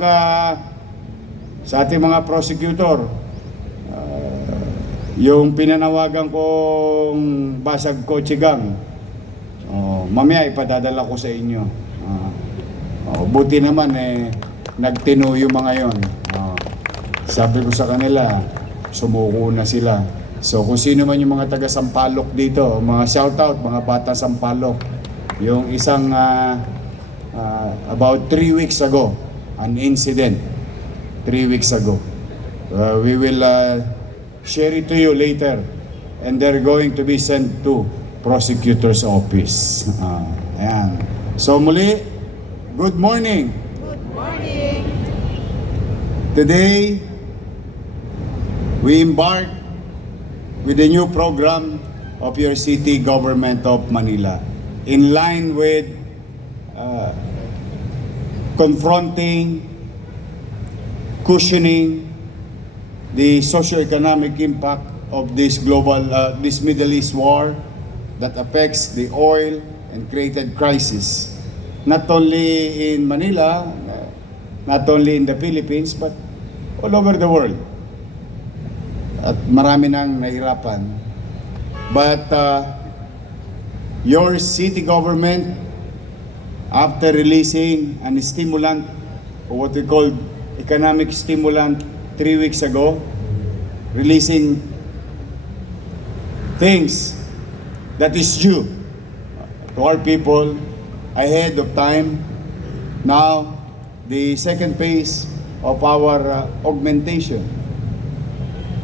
sa ating mga prosecutor, yung pinanawagan kong basag kotse gang, mamaya ipadadala ko sa inyo. Buti naman nagtino yung mga yon. Sabi ko sa kanila, sumuko na sila. So kung sino man yung mga taga Sampaloc dito, mga shoutout, mga bata Sampaloc, yung isang about 3 weeks ago, an incident, 3 weeks ago. We will share it to you later, and they're going to be sent to prosecutor's office. Ayan. So muli, good morning. Good morning. Today, we embark with a new program of your city government of Manila, in line with confronting, cushioning the socio-economic impact of this this Middle East war that affects the oil and created crisis, not only in Manila, not only in the Philippines, but all over the world. At marami nang nahirapan. But your city government, after releasing an stimulant, or what we call economic stimulant, 3 weeks ago, releasing things that is due to our people ahead of time. Now, the second phase of our augmentation,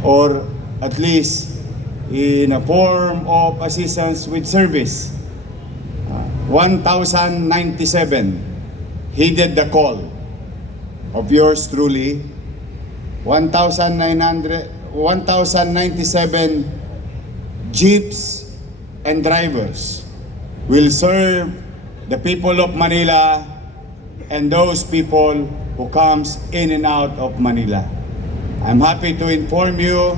or at least in a form of assistance with service, 1,097 heeded the call of yours truly. 1,097 jeeps and drivers will serve the people of Manila and those people who comes in and out of Manila. I'm happy to inform you,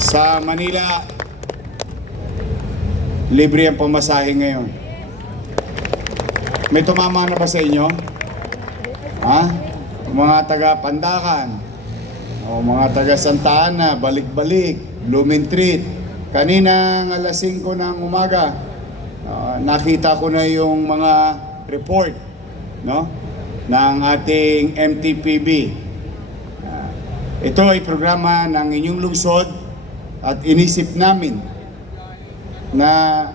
sa Manila, libre ang pamasahe ngayon. May tumama na ba sa inyo? Mga taga Pandakan, o mga taga Santa Ana, Balik-Balik, Blumentritt. Kaninang alas 5 ng umaga, nakita ko na yung mga report, no, ng ating MTPB. Ito ay programa ng inyong lungsod at inisip namin na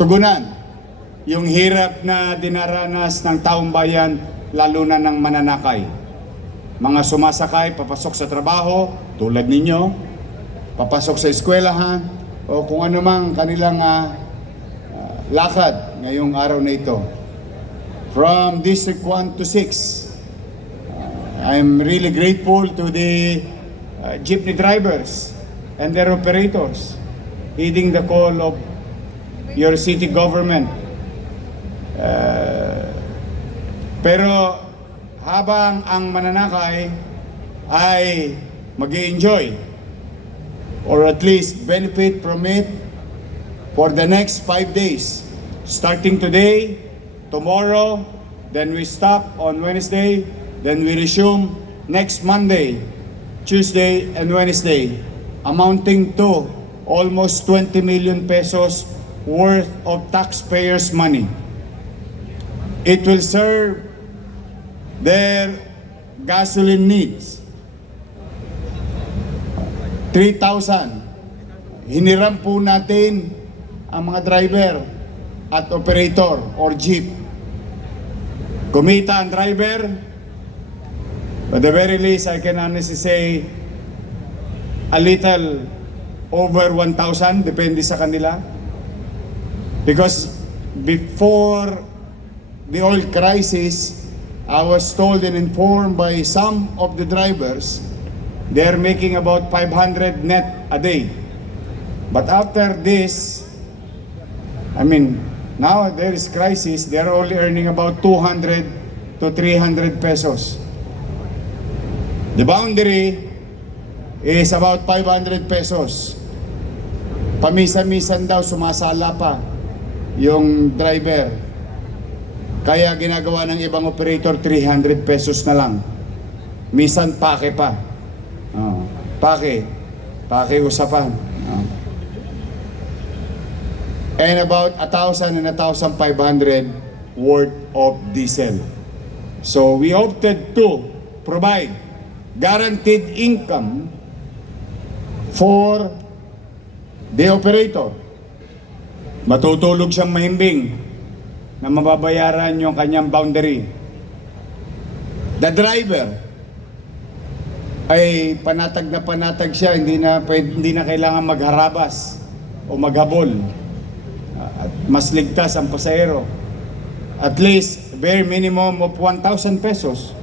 tugunan yung hirap na dinaranas ng taong bayan, lalo na ng mananakay. Mga sumasakay, papasok sa trabaho, tulad ninyo, papasok sa eskwelahan, o kung ano mang kanilang lakad ngayong araw na ito. From District 1 to 6, I'm really grateful to the jeepney drivers and their operators heeding the call of your city government. Pero habang ang mananakay ay mag-i-enjoy or at least benefit from it for the next 5 days, starting today, tomorrow, then we stop on Wednesday, then we resume next Monday, Tuesday, and Wednesday, amounting to almost 20 million pesos worth of taxpayers' money. It will serve their gasoline needs. 3,000. Hiniram po natin ang mga driver at operator or jeep. Kumita ang driver, but the very least I can honestly say a little over 1,000, depende sa kanila. Because before the oil crisis, I was told and informed by some of the drivers, they're making about 500 net a day. But after this, now there is crisis, they're only earning about 200 to 300 pesos. The boundary is about 500 pesos. Pamisa-misan daw, sumasala pa yung driver. Kaya ginagawa ng ibang operator 300 pesos na lang. Minsan pake pa. Pake usapan. And about 1,000 and 1,500 worth of diesel. So we opted to provide guaranteed income for the operator. Matutulog siyang mahimbing na mababayaran yung kanyang boundary. The driver ay panatag na panatag siya, hindi na kailangan magharabas o maghabol. At mas ligtas ang pasahero. At least, bare minimum of 1,000 pesos.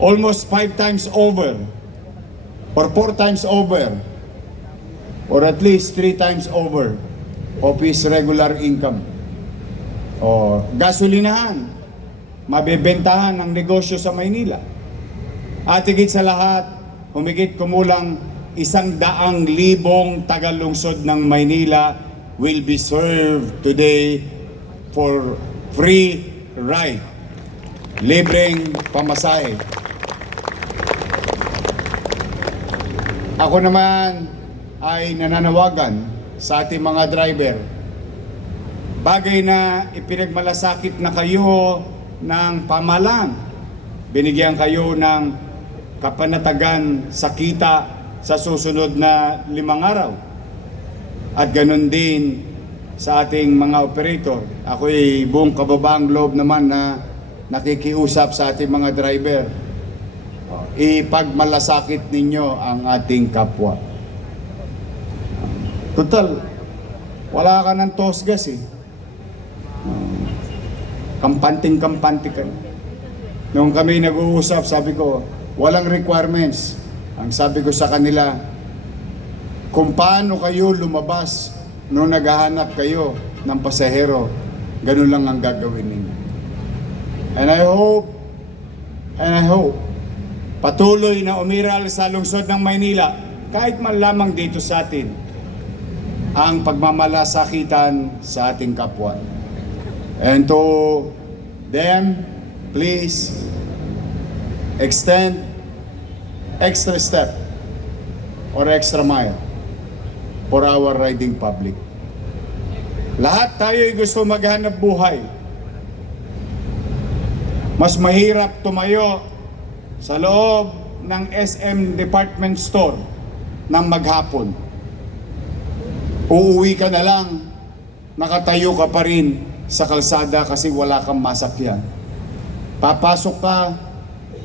Almost 5 times over. Or 4 times over. Or at least 3 times over of his regular income. O gasolinahan. Mabebentahan ang negosyo sa Maynila. At higit sa lahat, humigit kumulang 100,000 taga-lungsod ng Maynila will be served today for free ride. Libreng pamasahe. Ako naman ay nananawagan sa ating mga driver. Bagay na ipinagmalasakit na kayo ng pamahalaan. Binigyan kayo ng kapanatagan sa kita sa susunod na 5 araw. At ganun din sa ating mga operator. Ako'y buong kababaang loob naman na nakikiusap sa ating mga driver. Ipagmalasakit ninyo ang ating kapwa. Total, wala ka ng tosgas eh. Kampanting-kampante ka. Nung kami nag-uusap, sabi ko, walang requirements. Ang sabi ko sa kanila, kung paano kayo lumabas nung naghahanap kayo ng pasahero, ganun lang ang gagawin ninyo. And I hope, patuloy na umiral sa lungsod ng Maynila, kahit man lamang dito sa atin, ang pagmamalasakitan sa ating kapwa. And to them, please extend extra step or extra mile for our riding public. Lahat tayo'y gusto maghanap buhay. Mas mahirap tumayo sa loob ng SM department store ng maghapon. Uuwi ka na lang, nakatayo ka pa rin sa kalsada kasi wala kang masakyan. Papasok ka,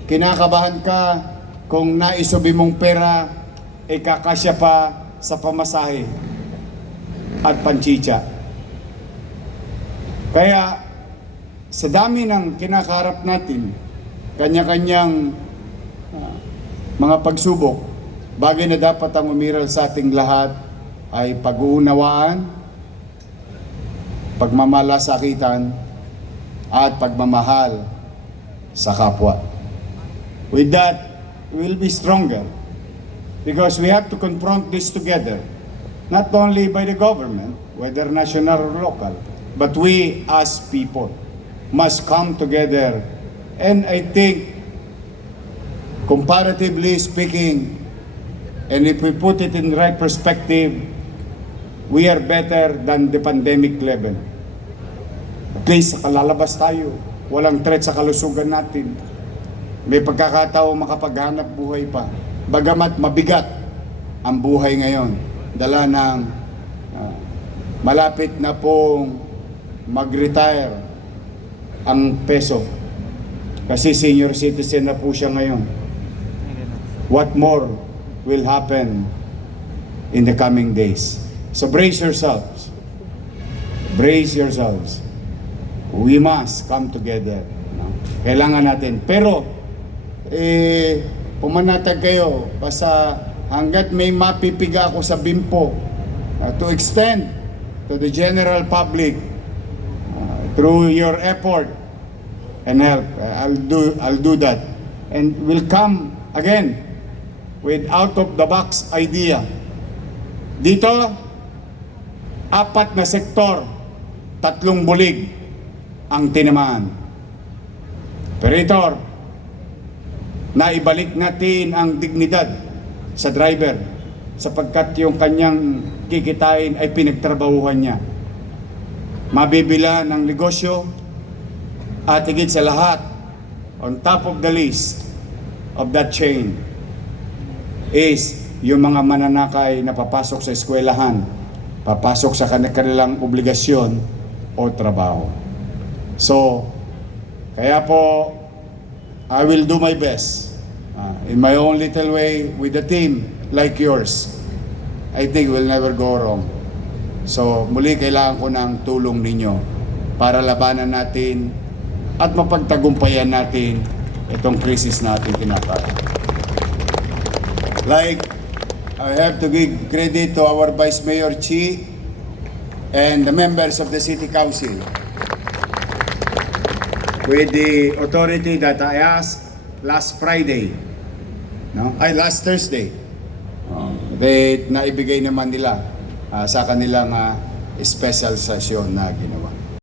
kinakabahan ka kung naisubi mong pera, kakasya pa sa pamasahe at panchicha. Kaya sa dami ng kinakaharap natin, kanya-kanyang mga pagsubok, bagay na dapat ang umiral sa ating lahat ay pag-uunawaan, pagmamalasakitan, at pagmamahal sa kapwa. With that, we will be stronger because we have to confront this together, not only by the government, whether national or local, but we as people must come together. And I think, comparatively speaking, and if we put it in the right perspective, we are better than the pandemic level. At least kalalabas tayo. Walang threat sa kalusugan natin. May pagkakataon makapaghanap buhay pa. Bagamat mabigat ang buhay ngayon. Dala ng malapit na pong mag-retire ang peso. Kasi senior citizen na po siya ngayon. What more will happen in the coming days? So brace yourselves. Brace yourselves. We must come together. No? Kailangan natin. Pero, pumanatag kayo. Basta hanggat may mapipiga ako sa BIMPO to extend to the general public through your effort and help. I'll do that. And we'll come again with out-of-the-box idea. Dito, 4 na sektor, 3 bulig ang tinamaan. Operator, naibalik natin ang dignidad sa driver sapagkat yung kanyang kikitain ay pinagtrabahuhan niya. Mabibila ng negosyo at higit sa lahat, on top of the list of that chain is yung mga mananakay na papasok sa eskwelahan, papasok sa kanilang obligasyon o trabaho. So, kaya po, I will do my best in my own little way with a team like yours. I think we'll never go wrong. So, muli kailangan ko ng tulong ninyo para labanan natin at mapagtagumpayan natin itong krisis natin tinatawag. Like, I have to give credit to our Vice Mayor Chi and the members of the City Council with the authority that I asked last Friday, last Thursday. Naibigay naman nila sa kanilang special session na ginawa.